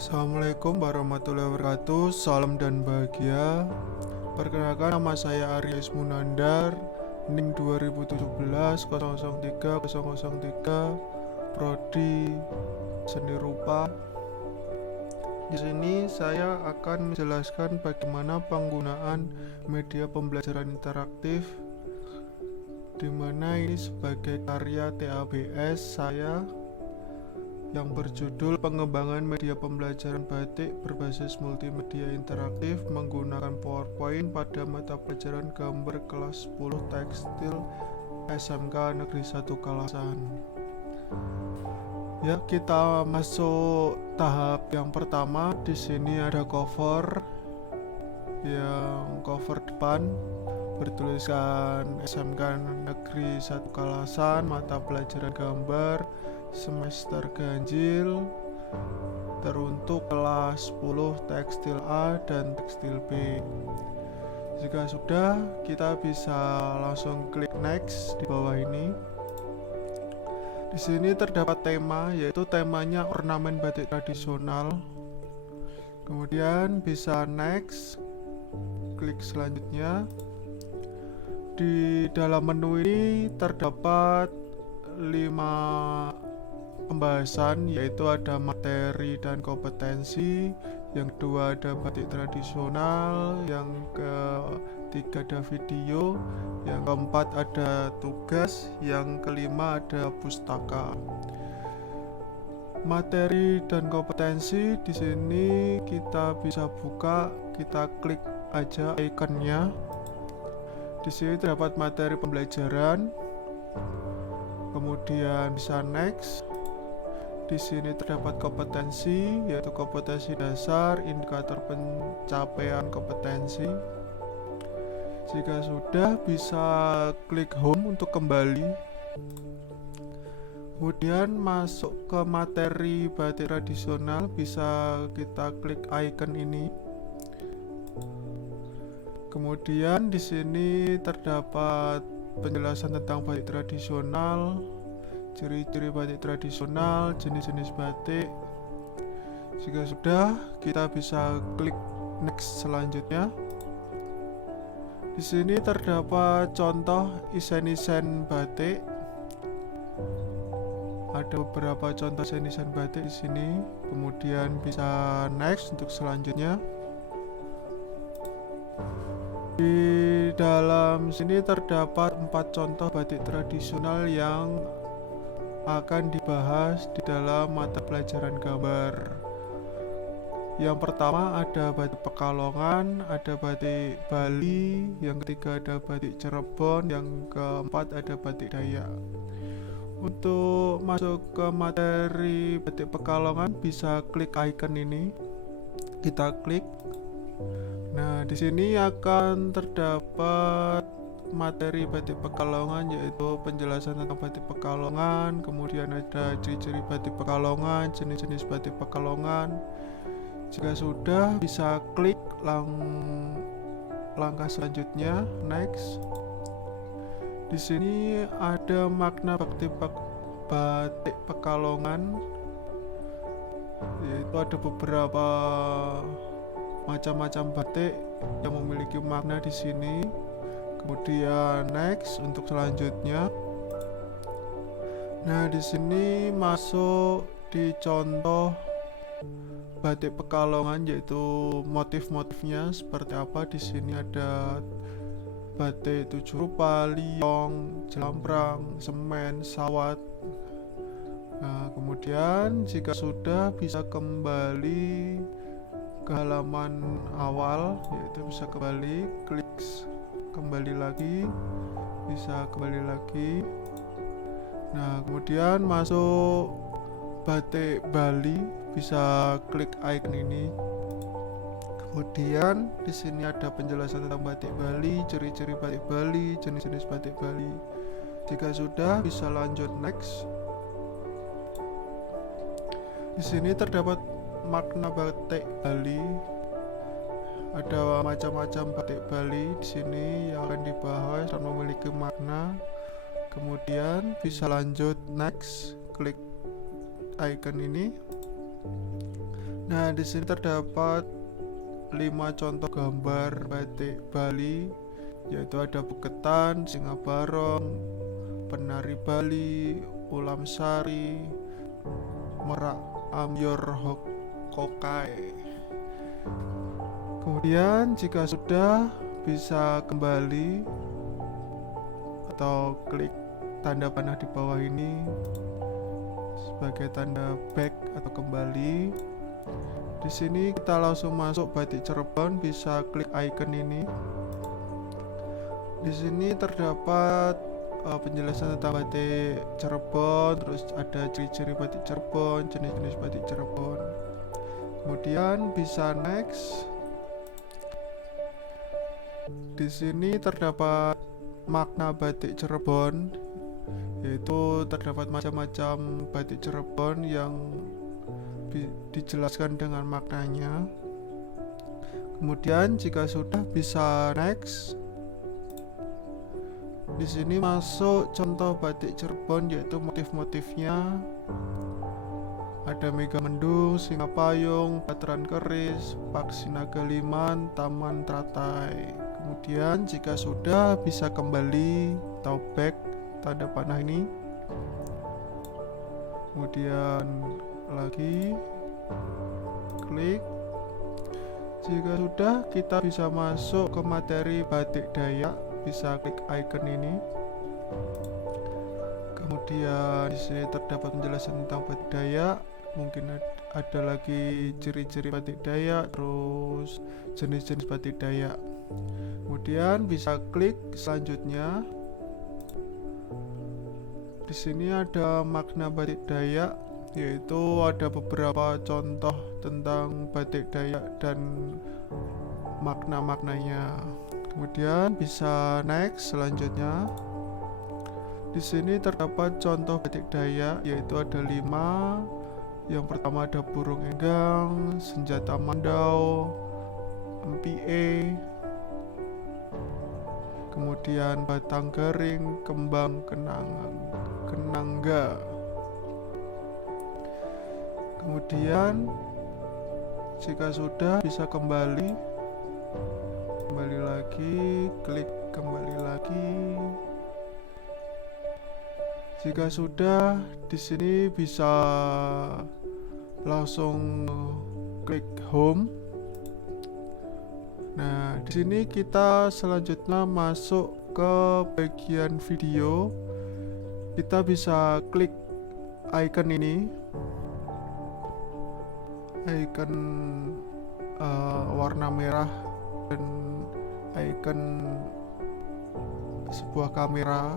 Assalamualaikum warahmatullahi wabarakatuh. Salam dan bahagia. Perkenalkan, nama saya Aries Munandar, NIM 2017 003 003, Prodi Seni Rupa. Di sini saya akan menjelaskan bagaimana penggunaan media pembelajaran interaktif, di mana ini sebagai karya TABS saya yang berjudul Pengembangan Media Pembelajaran Batik Berbasis Multimedia Interaktif Menggunakan PowerPoint pada Mata Pelajaran Gambar Kelas 10 Tekstil SMK Negeri 1 Kalasan. Ya, kita masuk tahap yang pertama. Di sini ada cover, yang cover depan bertuliskan SMK Negeri 1 Kalasan, mata pelajaran gambar semester ganjil, teruntuk kelas 10 tekstil A dan tekstil B. Jika sudah, kita bisa langsung klik next di bawah ini. Di sini terdapat tema, yaitu temanya ornamen batik tradisional. Kemudian bisa next, klik selanjutnya. Di dalam menu ini terdapat 5 pembahasan, yaitu ada materi dan kompetensi, yang kedua ada batik tradisional, yang ketiga ada video, yang keempat ada tugas, yang kelima ada pustaka. Materi dan kompetensi di sini kita bisa buka, kita klik aja ikonnya. Di sini terdapat materi pembelajaran, kemudian bisa next. Di sini terdapat kompetensi, yaitu kompetensi dasar, indikator pencapaian kompetensi. Jika sudah, bisa klik home untuk kembali. Kemudian masuk ke materi batik tradisional, bisa kita klik icon ini. Kemudian di sini terdapat penjelasan tentang batik tradisional, ciri-ciri batik tradisional, jenis-jenis batik. Jika sudah, kita bisa klik next selanjutnya. Di sini terdapat contoh isen-isen batik. Ada beberapa contoh isen-isen batik di sini. Kemudian bisa next untuk selanjutnya. Di dalam sini terdapat 4 contoh batik tradisional yang akan dibahas di dalam mata pelajaran gambar. Yang pertama ada batik Pekalongan, ada batik Bali, yang ketiga ada batik Cirebon, yang keempat ada batik Dayak. Untuk masuk ke materi batik Pekalongan bisa klik icon ini. Kita klik. Nah, di sini akan terdapat materi batik Pekalongan, yaitu penjelasan tentang batik Pekalongan, kemudian ada ciri-ciri batik Pekalongan, jenis-jenis batik Pekalongan. Jika sudah, bisa klik langkah selanjutnya, next. Di sini ada makna batik Pekalongan, yaitu ada beberapa macam-macam batik yang memiliki makna di sini. Kemudian next untuk selanjutnya. Nah, di sini masuk di contoh batik Pekalongan, yaitu motif-motifnya seperti apa. Di sini ada batik 7 rupa, liong, jelambrang, semen, sawat. Nah, kemudian jika sudah, bisa kembali ke halaman awal, yaitu bisa kembali, klik kembali lagi, bisa kembali lagi. Nah, kemudian masuk batik Bali, bisa klik icon ini. Kemudian di sini ada penjelasan tentang batik Bali, ciri-ciri batik Bali, jenis-jenis batik Bali. Jika sudah, bisa lanjut next. Di sini terdapat makna batik Bali. Ada macam-macam batik Bali di sini yang akan dibahas dan memiliki makna. Kemudian bisa lanjut next, klik icon ini. Nah, di sini terdapat 5 contoh gambar batik Bali, yaitu ada Buketan, Singa Barong, Penari Bali, Ulam Sari, Merak Amyor Hokokai. Kemudian jika sudah, bisa kembali atau klik tanda panah di bawah ini sebagai tanda back atau kembali. Di sini kita langsung masuk batik Cirebon, bisa klik icon ini. Di sini terdapat penjelasan tentang batik Cirebon, terus ada ciri-ciri batik Cirebon, jenis-jenis batik Cirebon. Kemudian bisa next. Di sini terdapat makna batik Cirebon, yaitu terdapat macam-macam batik Cirebon yang dijelaskan dengan maknanya. Kemudian jika sudah, bisa next. Di sini masuk contoh batik Cirebon, yaitu motif-motifnya. Ada Mega Mendung, Singa Payung, Patran Keris, Paksi Naga Liman, Taman Teratai. Kemudian jika sudah, bisa kembali atau back tanda panah ini. Kemudian lagi klik. Jika sudah, kita bisa masuk ke materi batik Dayak, bisa klik icon ini. Kemudian di sini terdapat penjelasan tentang batik Dayak, mungkin ada lagi ciri-ciri batik Dayak, terus jenis-jenis batik Dayak. Kemudian bisa klik selanjutnya. Di sini ada makna batik Dayak, yaitu ada beberapa contoh tentang batik Dayak dan makna-maknanya. Kemudian bisa next selanjutnya. Di sini terdapat contoh batik Dayak, yaitu ada 5. Yang pertama ada burung enggang, senjata mandau, MPA, kemudian batang garing, kembang kenangga. Kemudian jika sudah, bisa kembali lagi, klik kembali lagi. Jika sudah, di sini bisa langsung klik home. Nah, di sini kita selanjutnya masuk ke bagian video. Kita bisa klik icon ini, icon warna merah dan icon sebuah kamera.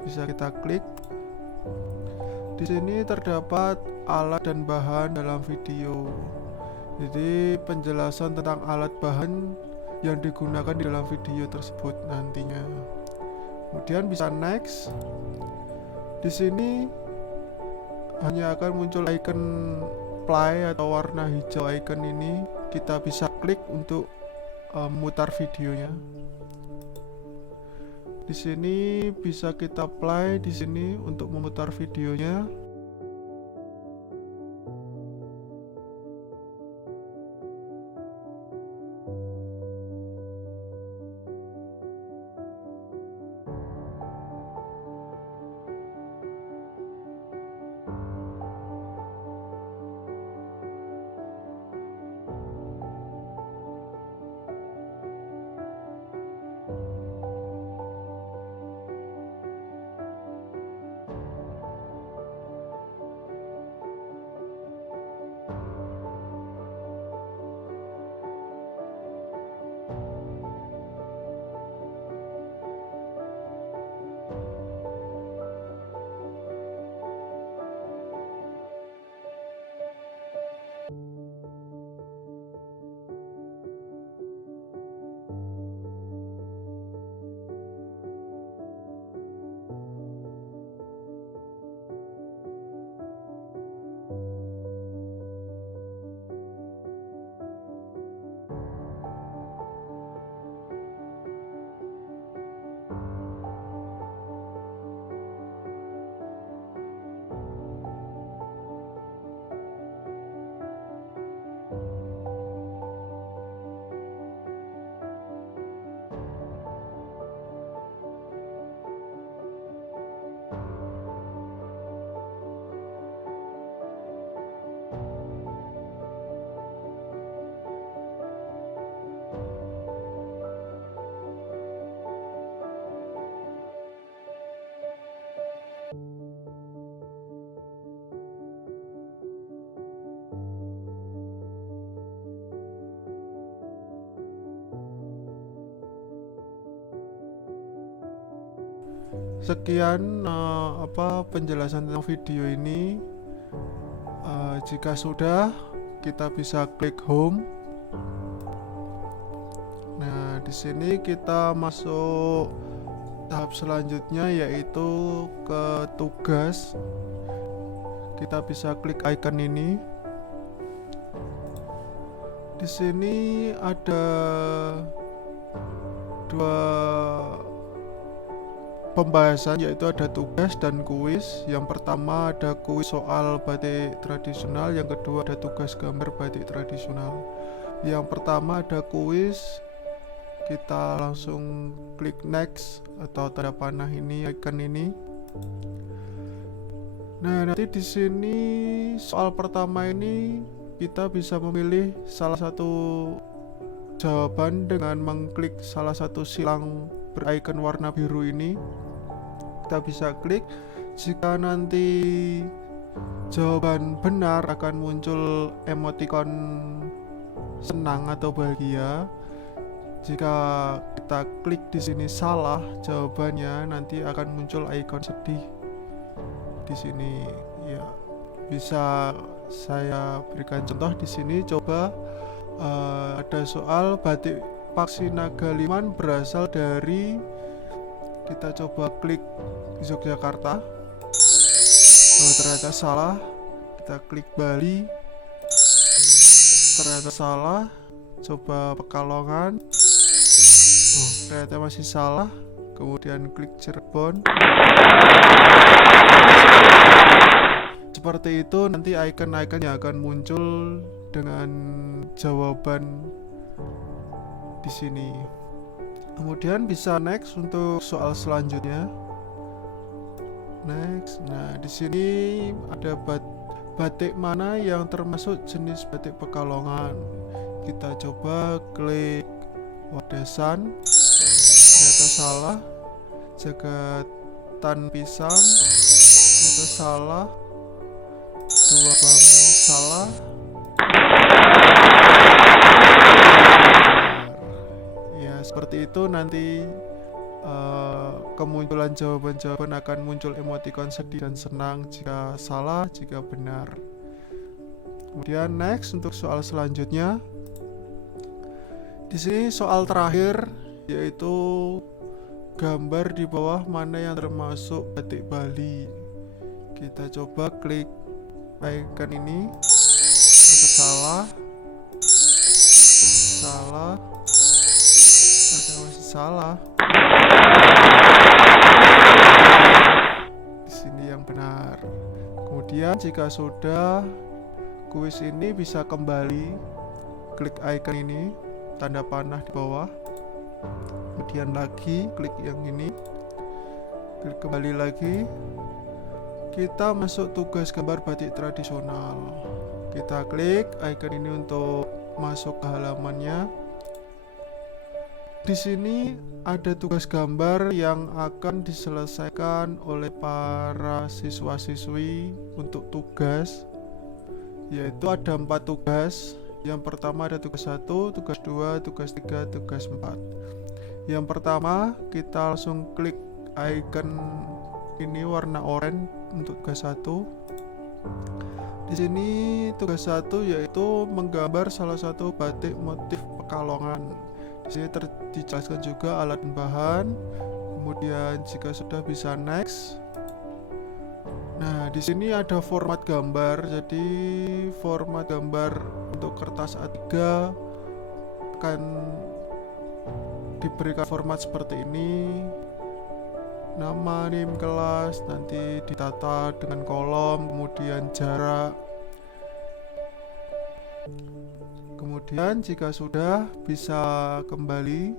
Bisa kita klik. Di sini terdapat alat dan bahan dalam video. Jadi penjelasan tentang alat bahan yang digunakan di dalam video tersebut nantinya. Kemudian bisa next. Di sini hanya akan muncul icon play atau warna hijau icon ini. Kita bisa klik untuk memutar videonya. Di sini bisa kita play di sini untuk memutar videonya. Sekian penjelasan tentang video ini. Jika sudah, kita bisa klik home. Nah, di sini kita masuk tahap selanjutnya, yaitu ke tugas. Kita bisa klik icon ini. Di sini ada dua pembahasan, yaitu ada tugas dan kuis. Yang pertama ada kuis soal batik tradisional, yang kedua ada tugas gambar batik tradisional. Yang pertama ada kuis, kita langsung klik next atau tanda panah ini, icon ini. Nah, nanti di sini soal pertama ini kita bisa memilih salah satu jawaban dengan mengklik salah satu silang berikon warna biru ini. Kita bisa klik. Jika nanti jawaban benar, akan muncul emoticon senang atau bahagia. Jika kita klik di sini salah jawabannya, nanti akan muncul ikon sedih di sini. Ya, bisa saya berikan contoh di sini. Coba ada soal batik Paksi Nagaliman berasal dari, kita coba klik Yogyakarta. Oh, ternyata salah. Kita klik Bali. Ternyata salah. Coba Pekalongan. Oh, ternyata masih salah. Kemudian klik Cirebon. Seperti itu, nanti icon-icon yang akan muncul dengan jawaban di sini. Kemudian bisa next untuk soal selanjutnya. Next. Nah, di sini ada batik mana yang termasuk jenis batik Pekalongan. Kita coba klik Wadesan. Ternyata salah. Jagatan Pisang. Ternyata salah. Dua Bangu salah. Ya, seperti itu. Nanti kemunculan jawaban-jawaban akan muncul emoticon sedih dan senang jika salah, jika benar. Kemudian next untuk soal selanjutnya. Di sini soal terakhir, yaitu gambar di bawah mana yang termasuk batik Bali. Kita coba klik icon ini. Ada salah. Salah. Ada masih salah. Di sini yang benar. Kemudian jika sudah, kuis ini bisa kembali. Klik icon ini, tanda panah di bawah. Kemudian lagi klik yang ini. Klik kembali lagi. Kita masuk tugas gambar batik tradisional. Kita klik icon ini untuk masuk ke halamannya. Di sini ada tugas gambar yang akan diselesaikan oleh para siswa-siswi untuk tugas, yaitu ada 4 tugas. Yang pertama ada tugas 1, tugas 2, tugas 3, tugas 4. Yang pertama, kita langsung klik icon ini warna oranye untuk tugas 1. Di sini tugas 1 yaitu menggambar salah satu batik motif Pekalongan. Di sini dijelaskan juga alat dan bahan. Kemudian jika sudah, bisa next. Nah, di sini ada format gambar. Jadi format gambar untuk kertas A3 akan diberikan format seperti ini. Nama, NIM kelas, nanti ditata dengan kolom, kemudian jarak. Kemudian jika sudah, bisa kembali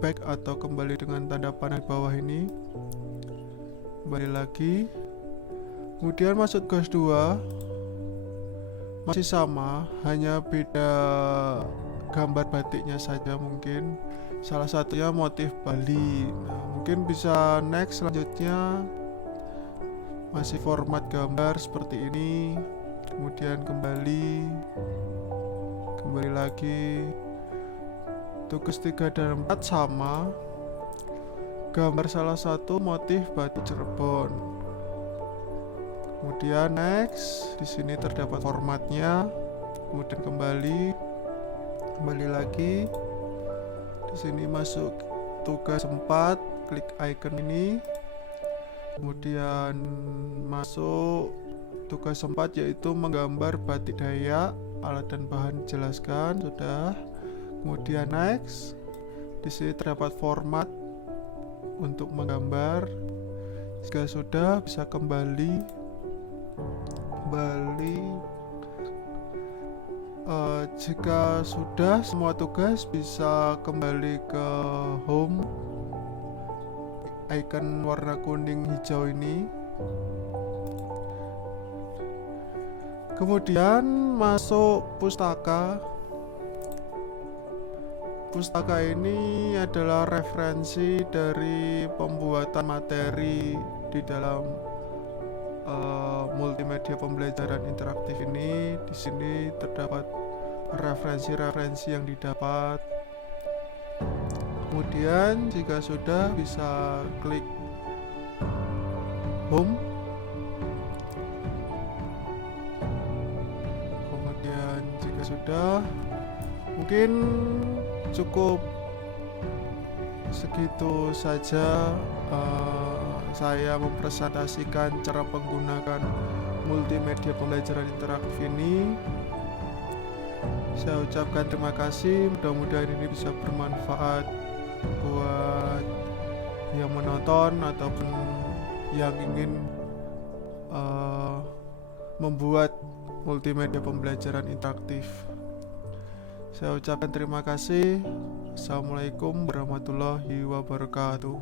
back atau kembali dengan tanda panah di bawah ini. Kembali lagi. Kemudian masuk tugas 2. Masih sama, hanya beda gambar batiknya saja mungkin. Salah satunya motif Bali. Nah, mungkin bisa next selanjutnya. Masih format gambar seperti ini. Kemudian kembali lagi. Tugas 3 dan 4 sama. gambar salah satu motif batik Cirebon. Kemudian next, di sini terdapat formatnya. Kemudian kembali lagi. Di sini masuk tugas 4, klik icon ini. Kemudian masuk tugas 4 yaitu menggambar batik Dayak, alat dan bahan dijelaskan, sudah. Kemudian next. Di sini terdapat format untuk menggambar. Jika sudah, bisa kembali. Jika sudah semua tugas, bisa kembali ke home, icon warna kuning hijau ini. Kemudian masuk pustaka. Pustaka ini adalah referensi dari pembuatan materi di dalam multimedia pembelajaran interaktif ini. Di sini terdapat referensi-referensi yang didapat. Kemudian jika sudah, bisa klik home. Kemudian jika sudah, mungkin cukup segitu saja saya mempresentasikan cara menggunakan multimedia pembelajaran interaktif ini. Saya ucapkan terima kasih, mudah-mudahan ini bisa bermanfaat buat yang menonton ataupun yang ingin membuat multimedia pembelajaran interaktif. Saya ucapkan terima kasih. Assalamualaikum warahmatullahi wabarakatuh.